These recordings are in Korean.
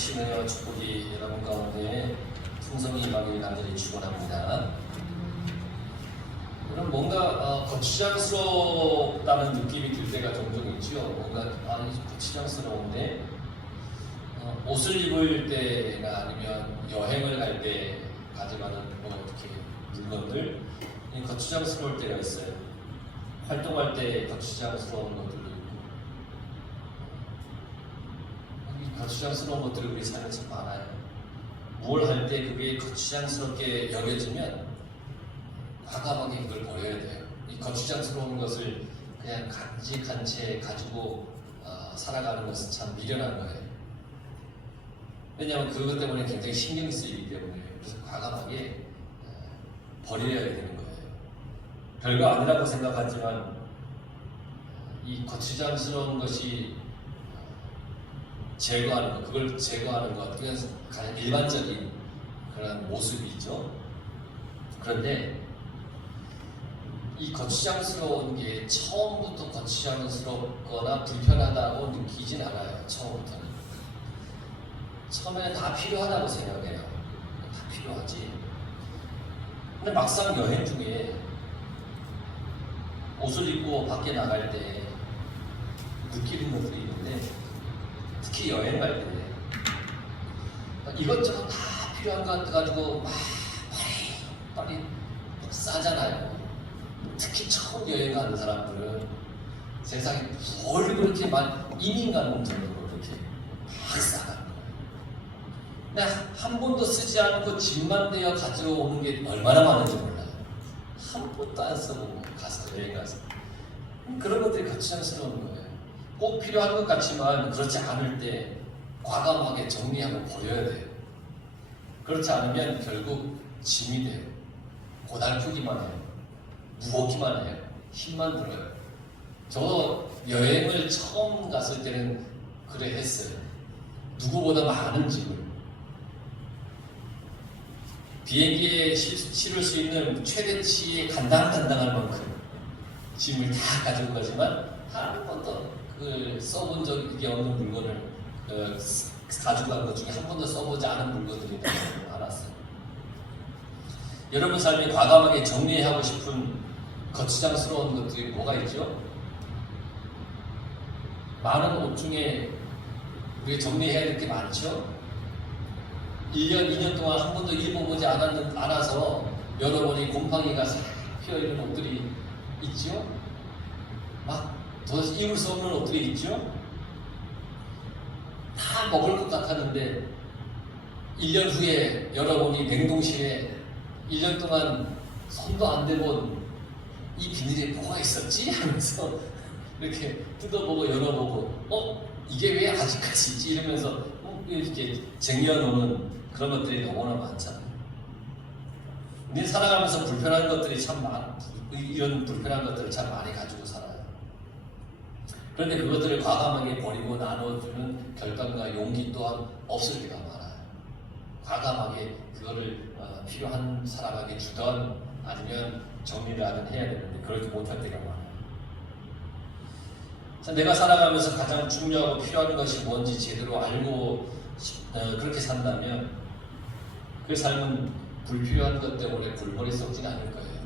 크신 은혜와 축복이 여러분 가운데 풍성히 임하길 간절히 축원합니다. 그럼 뭔가 거추장스럽다는 느낌이 들 때가 종종 있죠. 뭔가 거추장스러운데 옷을 입을 때나 아니면 여행을 갈 때 가져가는 이렇게 물건들 거추장스러울 때가 있어요. 활동할 때 거추장스러운 것들도 있고 거추장스러운 것들이 우리 삶에서 많아요. 뭘 할 때 그게 거추장스럽게 여겨지면 과감하게 그걸 버려야 돼요. 이 거추장스러운 것을 그냥 간직한 채 가지고 살아가는 것은 참 미련한 거예요. 왜냐하면 그것 때문에 굉장히 신경이 쓰이기 때문에. 그래서 과감하게 버려야 되는 거예요. 별거 아니라고 생각하지만 이 거추장스러운 것이 제거하는 것, 그걸 제거하는 것, 그냥 가장 일반적인 그런 모습이죠. 그런데 이 거추장스러운 게 처음부터 거추장스럽거나 불편하다고 느끼진 않아요. 처음부터는. 처음에는 다 필요하다고 생각해요. 다 필요하지. 근데 막상 여행 중에 옷을 입고 밖에 나갈 때 느끼는 것들이 있는데, 특히 여행 갈 때 이것저것 다 필요한 것 같아가지고 막 빨리 싸잖아요. 특히 처음 여행 가는 사람들은 세상에 뭘 그렇게 이민 가는 정도로 그렇게 막 싸가는 거예요. 근데 한 번도 쓰지 않고 짐만 되어 가져오는 게 얼마나 많은지 몰라요. 한 번도 안 써보고 가서 여행 가서 그런 것들이 거추장스러운 거예요. 꼭 필요한 것 같지만 그렇지 않을 때 과감하게 정리하고 버려야 돼요. 그렇지 않으면 결국 짐이 돼요. 고달프기만 해요. 무겁기만 해요. 힘만 들어요. 저 여행을 처음 갔을 때는 그래 했어요. 누구보다 많은 짐을. 비행기에 실을 수 있는 최대치의 간당간당할 만큼 짐을 다 가지고 가지만 한 번도 써본 적이 없는 물건을 가지고 간 것 중에 한 번도 써보지 않은 물건들이 많았어요. 여러분 삶에 과감하게 정리하고 싶은 거추장스러운 것들이 뭐가 있죠? 많은 옷 중에 우리가 정리해야 될 게 많죠? 1년, 2년 동안 한 번도 입어보지 않아서 열어보니 곰팡이가 싹 피어있는 옷들이 있죠? 막 도대체 입을 수 없는 옷들이 있죠? 다 먹을 것 같았는데 1년 후에 열어보니 냉동실에 1년 동안 손도 안 대본 이 비닐에 뭐가 있었지? 하면서 이렇게 뜯어보고 열어보고 이게 왜 아직까지 있지? 이러면서 이렇게 쟁여놓는 그런 것들이 너무나 많잖아요. 우리 살아가면서 불편한 것들이 참 이런 불편한 것들을 참 많이 가지고 살아요. 그런데 그것들을 과감하게 버리고 나눠주는 결단과 용기 또한 없을 때가 많아요. 과감하게 그거를 필요한 사람에게 주던 아니면 정리를 하든 해야 되는데 그렇게 못할 때가 많아요. 내가 살아가면서 가장 중요하고 필요한 것이 뭔지 제대로 알고 그렇게 산다면 그 삶은 불필요한 것 때문에 골머리 썩지 않을 거예요.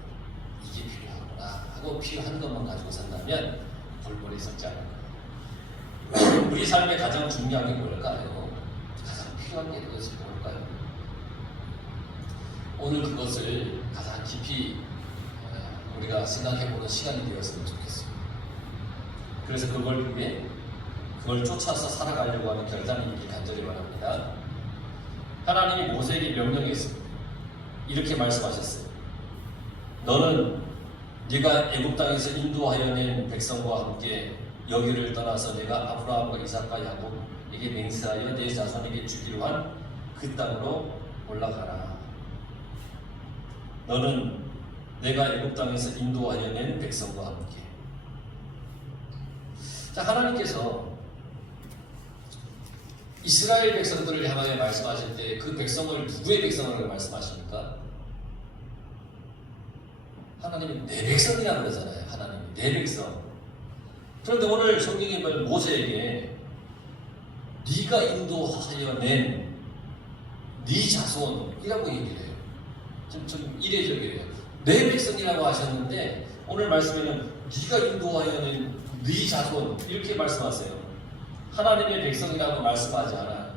이게 필요하구나 하고 필요한 것만 가지고 산다면 골머리 썩지 않을 거예요. 우리 삶에 가장 중요한 게 뭘까요? 가장 필요한 게 그것이 뭘까요? 오늘 그것을 가장 깊이 우리가 생각해보는 시간이 되었으면 좋겠어요. 그래서 그걸 위해 그걸 쫓아서 살아가려고 하는 결단이 있길 간절히 바랍니다. 하나님이 모세에게 명령했습니다. 이렇게 말씀하셨어요. 너는 네가 애굽 땅에서 인도하여 낸 백성과 함께 여기를 떠나서 내가 아브라함과 이삭과 야곱에게 맹세하여 내 자손에게 주기로 한 그 땅으로 올라가라. 너는 내가 애굽 땅에서 인도하여 낸 백성과 함께. 자, 하나님께서 이스라엘 백성들을 향하여 말씀하실 때 그 백성을 누구의 백성이라고 말씀하십니까? 하나님이 내 백성이라고 그러잖아요. 하나님이 내 백성. 그런데 오늘 성경이 모세에게 네가 인도하여 낸 네 자손이라고 얘기를 해요. 좀 이례적이에요. 내 백성이라고 하셨는데 오늘 말씀에는 네가 인도하여 낸 네 자손 이렇게 말씀하세요. 하나님의 백성이라고 말씀하지 않아요.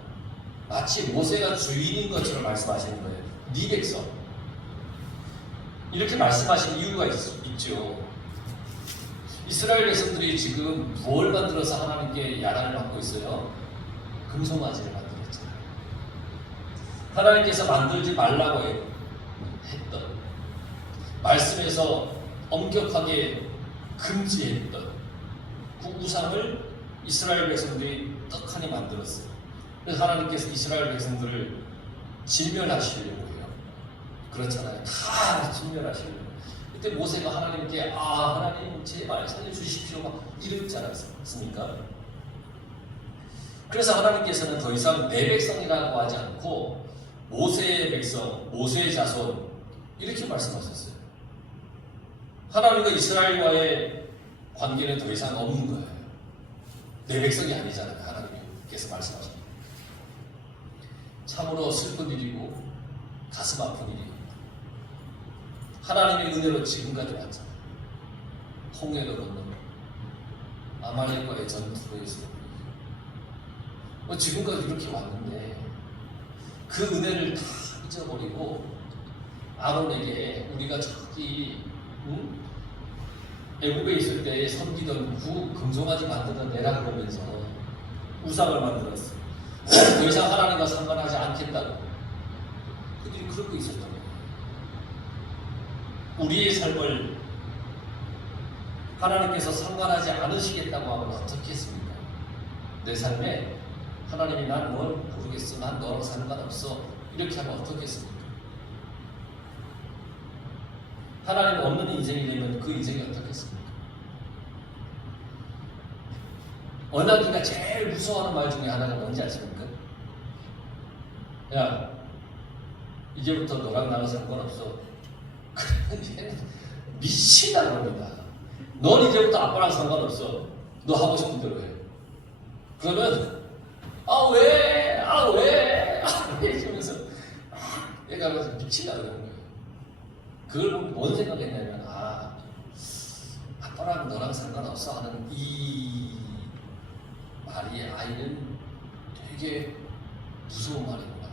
마치 모세가 주인인 것처럼 말씀하시는 거예요. 네 백성. 이렇게 말씀하신 이유가 있죠. 이스라엘 백성들이 지금 뭘 만들어서 하나님께 야단을 받고 있어요? 금송아지를 만들었잖아요. 하나님께서 만들지 말라고 했던, 말씀에서 엄격하게 금지했던 그 우상을 이스라엘 백성들이 떡하니 만들었어요. 그래서 하나님께서 이스라엘 백성들을 진멸하시려고 해요. 그렇잖아요. 다 진멸하시려고. 그때 모세가 하나님께 하나님 제발 살려주십시오 막 이랬지 않았습니까? 그래서 하나님께서는 더 이상 내 백성이라고 하지 않고 모세의 백성, 모세의 자손 이렇게 말씀하셨어요. 하나님과 이스라엘과의 관계는 더 이상 없는 거예요. 내 백성이 아니잖아요. 하나님께서 말씀하십니다. 참으로 슬픈 일이고 가슴 아픈 일이고 하나님의 은혜로 지금까지 왔잖아요. 홍해를 건너고 아말렉과의 전투로 해서 지금까지 이렇게 왔는데 그 은혜를 다 잊어버리고 아론에게 우리가 저기 애국에 있을 때 섬기던 그 금송아지 만들던 내라 그러면서 우상을 만들었어요. 더 이상 하나님과 상관하지 않겠다고 그들이 그러고 있었던 거예요. 우리의 삶을 하나님께서 상관하지 않으시겠다고 하면 어떻게 했습니까? 내 삶에 하나님이 난 뭘 모르겠어, 난 너랑 상관없어 이렇게 하면 어떻게 했습니까? 하나님 없는 인생이 되면 그 인생이 어떻겠습니까? 언약이가 제일 무서워하는 말 중에 하나가 뭔지 아십니까? 야, 이제부터 너랑 나랑 상관없어. 그러면 미치다 그럽니다. 넌 이제부터 아빠랑 상관없어. 너 하고 싶은 대로 해. 그러면 왜 이러면서 얘가 그래서 미치다 그러는 거예요. 그걸 보면 뭔 생각했냐면 아빠랑 너랑 상관없어 하는 이 말이 아이는 되게 무서운 말이구나.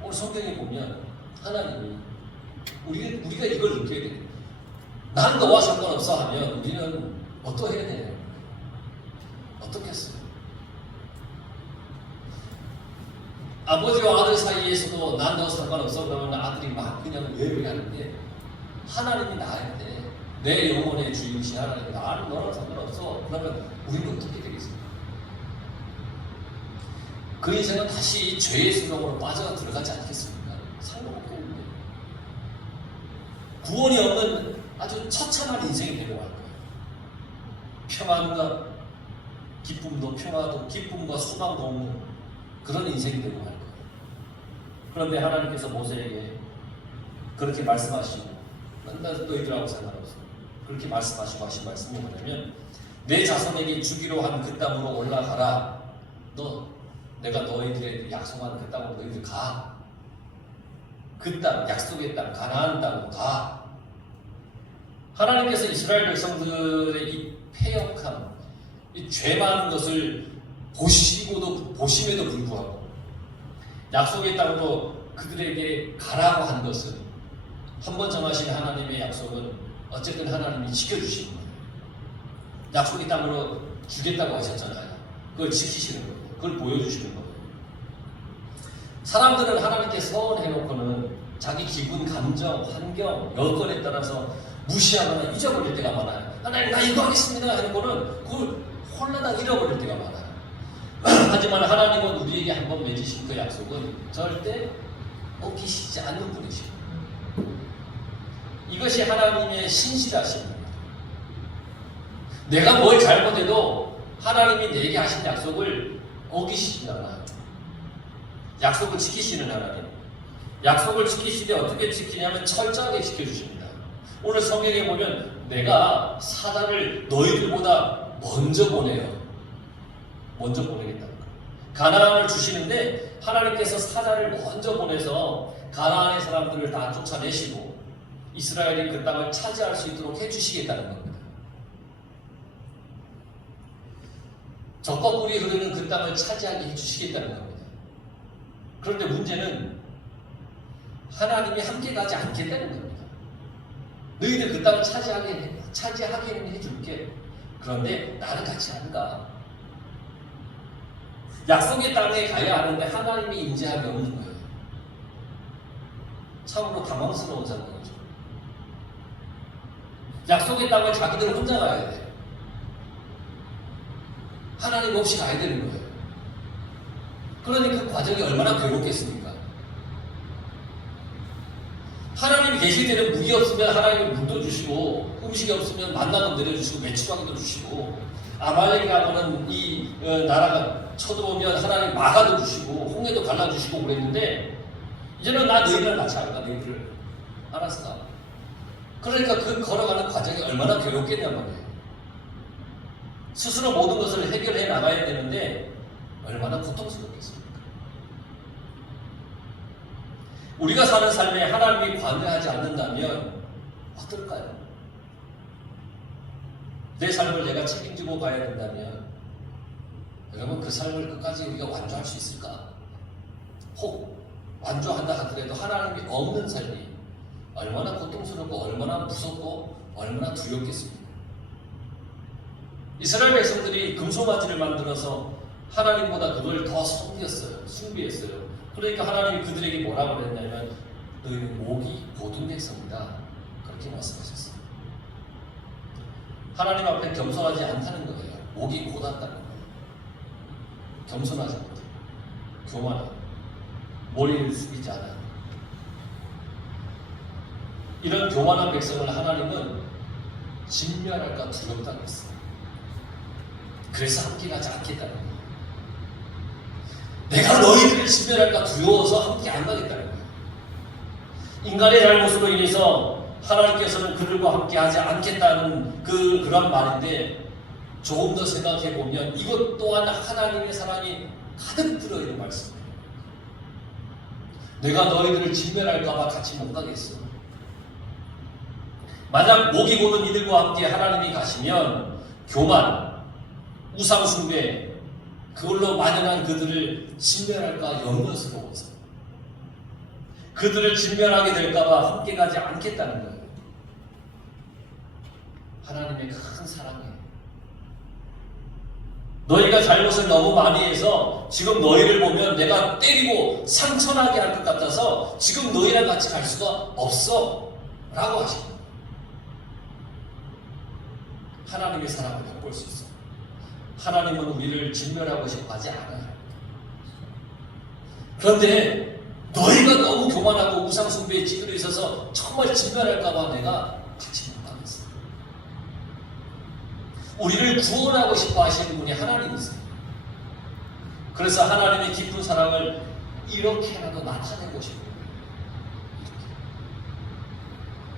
오늘 성경에 보면 하나님이 우리가 이걸 느껴야 돼요. 난 너와 상관없어 하면 우리는 어떠해야 돼요? 어떻겠어요? 아버지와 아들 사이에서도 난 너 상관없어 그러면 아들이 막 그냥 외면하는데 하나님이 나한테 내 영혼의 주인이신 하나님이 나는 너랑 상관없어 그러면 우리는 어떻게 되겠습니까? 그 인생은 다시 죄의 수렁으로 빠져 들어가지 않겠습니까? 상관없겠는데 구원이 없는 아주 처참한 인생이 되고 말 거예요. 평안과 기쁨도 평화도 기쁨과 소망도 없는 그런 인생이 되고 말 거예요. 그런데 하나님께서 모세에게 그렇게 말씀하시고 너희들하고 상관없어 그렇게 말씀하시고 하신 말씀이 뭐냐면 내 자손에게 주기로 한 그 땅으로 올라가라. 내가 너희들의 약속한 그 땅으로 너희들 가. 그 땅, 약속의 땅, 가나안 땅으로 가. 하나님께서 이스라엘 백성들의 이 패역함, 이 죄 많은 것을 보심에도 불구하고 약속의 땅으로 그들에게 가라고 한 것은 한번 정하신 하나님의 약속은 어쨌든 하나님이 지켜주시는 거예요. 약속의 땅으로 주겠다고 하셨잖아요. 그걸 지키시는 거예요. 그걸 보여주시는 거예요. 사람들은 하나님께 서원해놓고는 자기 기분, 감정, 환경, 여건에 따라서 무시하거나 잊어버릴 때가 많아요. 하나님 나 이거 하겠습니다 하는 거는 그걸 홀라당 잃어버릴 때가 많아요. 하지만 하나님은 우리에게 한번 맺으신 그 약속은 절대 어기시지 않는 분이십니다. 이것이 하나님의 신실하심입니다. 내가 뭘 잘못해도 하나님이 내게 하신 약속을 어기시지 않아요. 약속을 지키시는 하나님. 약속을 지키시되 어떻게 지키냐면 철저하게 지켜주십니다. 오늘 성경에 보면 내가 사단을 너희들보다 먼저 보내요. 먼저 보내겠다는 거예요. 가나안을 주시는데 하나님께서 사자를 먼저 보내서 가나안의 사람들을 다 쫓아내시고 이스라엘이 그 땅을 차지할 수 있도록 해주시겠다는 겁니다. 적과 꿀이 흐르는 그 땅을 차지하게 해주시겠다는 겁니다. 그런데 문제는 하나님이 함께 가지 않겠다는 겁니다. 너희들 그 땅을 차지하게는 해줄게. 그런데 나는 같이 안 가. 약속의 땅에 가야 하는데 하나님이 임재함이 없는 거예요. 참으로 당황스러운 상황이죠. 약속의 땅을 자기들 혼자 가야 돼요. 하나님 없이 가야 되는 거예요. 그러니 그 과정이 얼마나 괴롭겠습니까? 하나님이 계실 때는 물이 없으면 하나님이 물도 주시고 음식이 없으면 만나도 내려주시고 매출하기도 주시고 아말렉이라고는 이 나라가 쳐들어오면 하나님 마가도 주시고 홍해도 갈라주시고 그랬는데 이제는 나 너희랑 같이 안 가. 너희들 알았어 가. 그러니까 그 걸어가는 과정이 얼마나 괴롭겠냔 말이에요. 스스로 모든 것을 해결해 나가야 되는데 얼마나 고통스럽겠습니까? 우리가 사는 삶에 하나님이 관여하지 않는다면 어떨까요? 내 삶을 내가 책임지고 가야 된다면 여러분 그 삶을 끝까지 우리가 완주할 수 있을까? 혹 완주한다 하더라도 하나님이 없는 삶이 얼마나 고통스럽고 얼마나 무섭고 얼마나 두렵겠습니까? 이스라엘 백성들이 금송아지를 만들어서 하나님보다 그걸 더 숭배했어요. 그러니까 하나님이 그들에게 뭐라고 그랬냐면 너희는 목이 고든 백성이다. 그렇게 말씀하셨어요. 하나님 앞에 겸손하지 않다는 거예요. 목이 고닫다는 거예요. 겸손하지 못해. 교만해. 머리를 숙이지 않아. 이런 교만한 백성을 하나님은 진멸할까 두렵다고 했어요. 그래서 함께 가지 않겠다는 거예요. 내가 너희들을 진멸할까 두려워서 함께 안 가겠다는 거예요. 인간의 잘못으로 인해서 하나님께서는 그들과 함께 하지 않겠다는 그런 말인데 조금 더 생각해 보면 이것 또한 하나님의 사랑이 가득 들어있는 말씀이에요. 내가 너희들을 진멸할까봐 같이 못 가겠어. 만약 목이 고든 이들과 함께 하나님이 가시면 교만, 우상숭배, 그걸로 만연한 그들을 진멸할까 염려스러워서 그들을 진멸하게 될까봐 함께 가지 않겠다는 거예요. 하나님의 큰 사랑이에요. 너희가 잘못을 너무 많이 해서 지금 너희를 보면 내가 때리고 상처나게 할 것 같아서 지금 너희랑 같이 갈 수가 없어 라고 하십니다. 하나님의 사랑을 엿볼 수 있어요. 하나님은 우리를 진멸하고 싶어 하지 않아요. 그런데 너희가 너무 교만하고 우상숭배에 찌들어 있어서 정말 진멸할까봐 내가 같이 못 가겠어. 우리를 구원하고 싶어 하시는 분이 하나님이세요. 그래서 하나님의 깊은 사랑을 이렇게라도 나타내고 싶어요.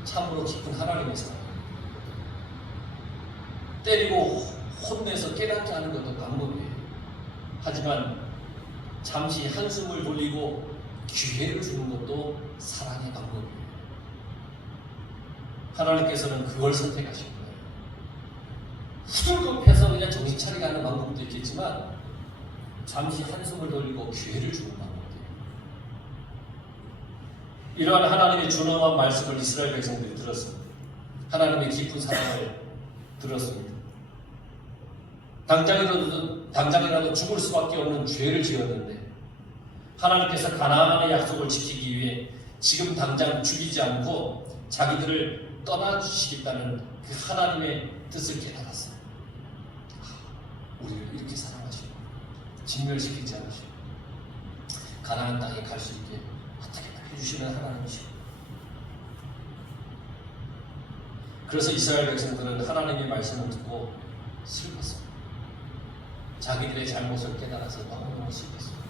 참으로 깊은 하나님의 사랑. 때리고 혼내서 깨닫게 하는 것도 방법이에요. 하지만 잠시 한숨을 돌리고 기회를 주는 것도 사랑의 방법이에요. 하나님께서는 그걸 선택하신 거예요. 후들급해서 그냥 정신 차리게 하는 방법도 있겠지만 잠시 한숨을 돌리고 기회를 주는 방법이에요. 이러한 하나님의 준엄한 말씀을 이스라엘 백성들이 들었습니다. 하나님의 깊은 사랑을 들었습니다. 당장이라도 죽을 수밖에 없는 죄를 지었는데 하나님께서 가나안의 약속을 지키기 위해 지금 당장 죽이지 않고 자기들을 떠나주시겠다는 그 하나님의 뜻을 깨달았어요. 우리를 이렇게 사랑하시고 진멸시키지 않으시고 가나안 땅에 갈 수 있게 어떻게 해주시는 하나님이시고, 그래서 이스라엘 백성들은 하나님의 말씀을 듣고 슬펐습니다. 자기들의 잘못을 깨달아서 너무너무 슬펐습니다.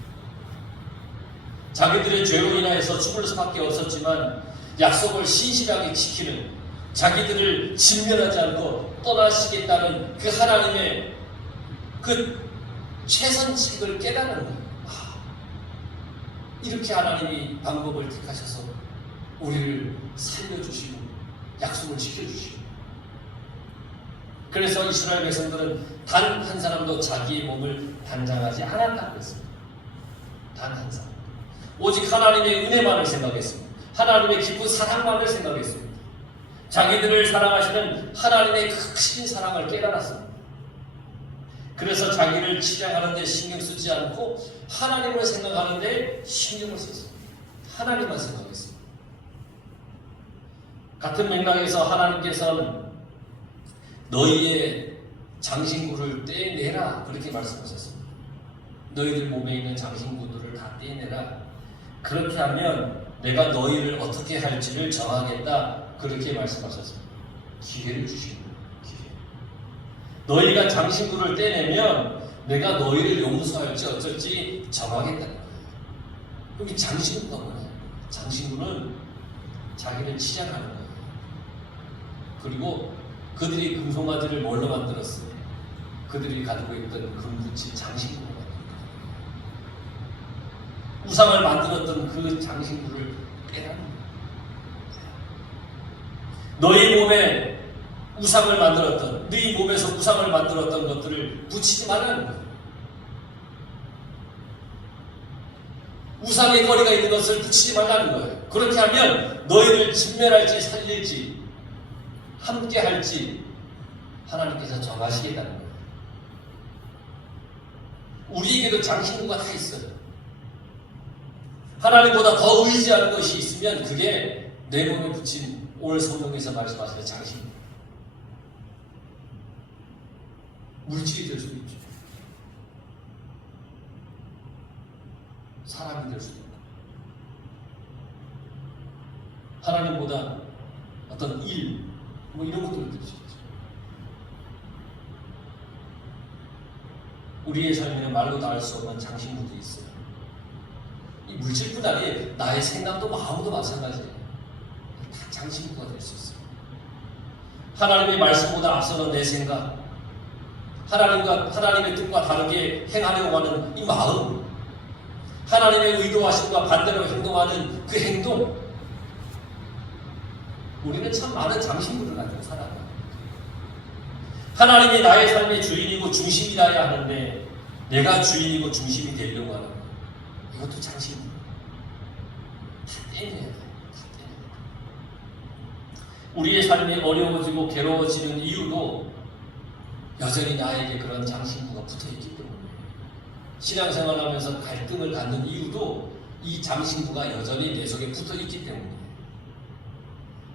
자기들의 죄로 인하여서 죽을 수밖에 없었지만 약속을 신실하게 지키는, 자기들을 진멸하지 않고 떠나시겠다는 그 하나님의 그 최선책을 깨달은 거예요. 이렇게 하나님이 방법을 택하셔서 우리를 살려주시고 약속을 지켜주시고, 그래서 이스라엘 백성들은 단 한 사람도 자기의 몸을 단장하지 않았다고 했습니다. 단 한 사람. 오직 하나님의 은혜만을 생각했습니다. 하나님의 깊은 사랑만을 생각했습니다. 자기들을 사랑하시는 하나님의 크신 사랑을 깨달았습니다. 그래서 자기를 치량하는 데 신경 쓰지 않고 하나님을 생각하는 데 신경을 썼습니다. 하나님만 생각했습니다. 같은 맥락에서 하나님께서는 너희의 장신구를 떼내라 그렇게 말씀하셨습니다. 너희들 몸에 있는 장신구들을 다 떼내라. 그렇게 하면 내가 너희를 어떻게 할지를 정하겠다 그렇게 말씀하셨습니다. 기회를 주시는 거예요. 기회. 너희가 장신구를 떼내면 내가 너희를 용서할지 어쩔지 정하겠다는 거예요. 그럼 이 장신구가 뭐예요? 장신구는 자기를 치장하는 거예요. 그리고 그들이 금송아지를 뭘로 만들었어요? 그들이 가지고 있던 금붙이 장신구로 만들었어요. 우상을 만들었던 그 장신구를 떼라는 거예요. 너희 몸에 우상을 만들었던, 너희 몸에서 우상을 만들었던 것들을 붙이지 말라는 거예요. 우상의 거리가 있는 것을 붙이지 말라는 거예요. 그렇게 하면 너희를 진멸할지 살릴지 함께 할지 하나님께서 정하시겠다는 거예요. 우리에게도 장신구가 다 있어요. 하나님보다 더 의지하는 것이 있으면 그게 내 몸에 붙인 오늘 성경에서 말씀하시는 장신구. 물질이 될 수도 있죠. 사람이 될 수도 있고. 하나님보다 어떤 일, 이런 것들을 들 수 있죠. 우리의 삶에는 말로 다 할 수 없는 장신구도 있어요. 이 물질뿐 아니라 나의 생각도 마음도 마찬가지예요. 다 장신구가 될 수 있어요. 하나님의 말씀보다 앞서는 내 생각, 하나님의 뜻과 다르게 행하려고 하는 이 마음, 하나님의 의도하심과 반대로 행동하는 그 행동, 우리는 참 많은 장신구를 가지고 살아가요. 하나님이 나의 삶의 주인이고 중심이라야 하는데 내가 주인이고 중심이 되려고 하는 거예요. 이것도 장신구. 다 떼내야 돼요. 다 떼내야 돼요. 우리의 삶이 어려워지고 괴로워지는 이유도 여전히 나에게 그런 장신구가 붙어있기 때문에, 신앙생활하면서 갈등을 갖는 이유도 이 장신구가 여전히 내 속에 붙어있기 때문에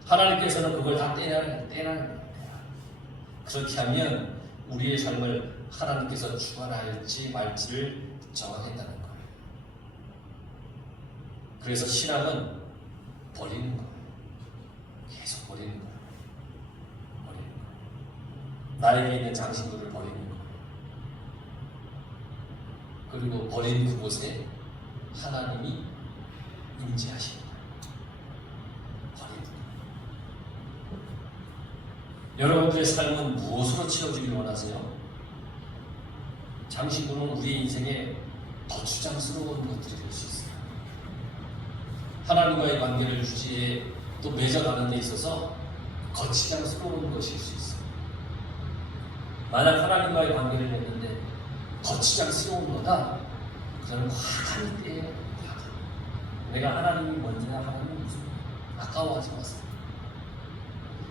하나님께서는 그걸 다 떼라는 거예요. 그렇게 하면 우리의 삶을 하나님께서 주관할지 말지를 정하겠다는 거예요. 그래서 신앙은 버리는 거예요. 계속 버리는 거예요. 나에게 있는 장신구를 버리는 거예요. 그리고 버린 그곳에 하나님이 임재하십니다. 버리는 거예요. 여러분들의 삶은 무엇으로 채워지길 원하세요? 장신구는 우리의 인생에 거추장스러운 것들이 될 수 있어요. 하나님과의 관계를 유지해 또 맺어가는 데 있어서 거추장스러운 것일 수 있어요. 만약 하나님과의 관계를 맺는데 거추장스러운 거다, 그러면 화가 떼요. 내가 하나님이 먼저야, 하나님이 무슨 아까워하지 마세요.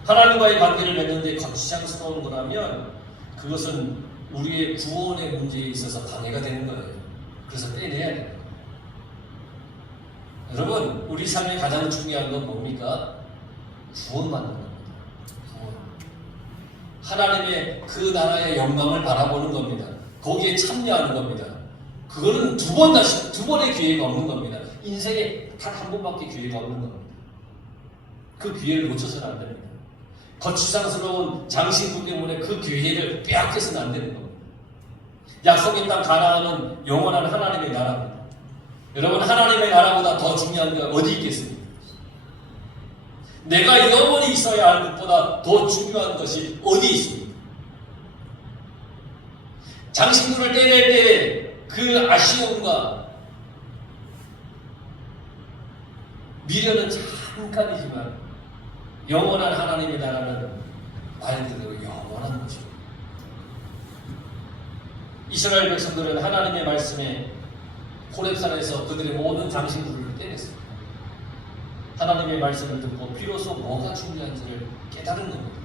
하나님과의 관계를 맺는데 거추장스러운 거라면 그것은 우리의 구원의 문제에 있어서 방해가 되는 거예요. 그래서 떼내야 돼요. 여러분, 우리 삶에 가장 중요한 건 뭡니까? 구원받는 겁니다. 구원. 하나님의 그 나라의 영광을 바라보는 겁니다. 거기에 참여하는 겁니다. 그거는 두 번의 기회가 없는 겁니다. 인생에 단 한 번밖에 기회가 없는 겁니다. 그 기회를 놓쳐서는 안 됩니다. 거추장스러운 장신구 때문에 그 기회를 빼앗겨서는 안 되는 겁니다. 약속의 땅 가나안은 영원한 하나님의 나라입니다. 여러분, 하나님의 나라보다 더 중요한 게 어디 있겠습니까? 내가 영원히 있어야 할 것보다 더 중요한 것이 어디 있습니까? 장신구를 떼낼 때 그 아쉬움과 미련은 잠깐이지만 영원한 하나님의 나라는 말 그대로 영원한 것입니다. 이스라엘 백성들은 하나님의 말씀에 호렙산에서 그들의 모든 장신구를 떼냈습니다. 하나님의 말씀을 듣고 비로소 뭐가 중요한지를 깨달은 겁니다.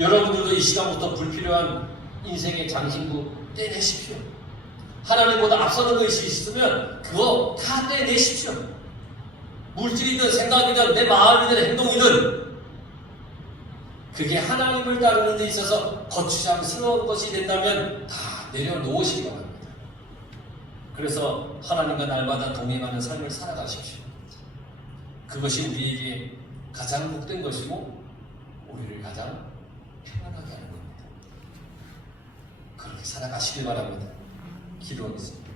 여러분들도 이 시간부터 불필요한 인생의 장신구 떼내십시오. 하나님보다 앞서는 것이 있으면 그거 다 떼내십시오. 물질이든 생각이든 내 마음이든 행동이든 그게 하나님을 따르는 데 있어서 거추장스러운 것이 된다면 다 내려놓으시기 바랍니다. 그래서 하나님과 날마다 동행하는 삶을 살아가십시오. 그것이 우리에게 가장 복된 것이고 우리를 가장 편안하게 하는 겁니다. 그렇게 살아가시길 바랍니다. 기도하겠습니다.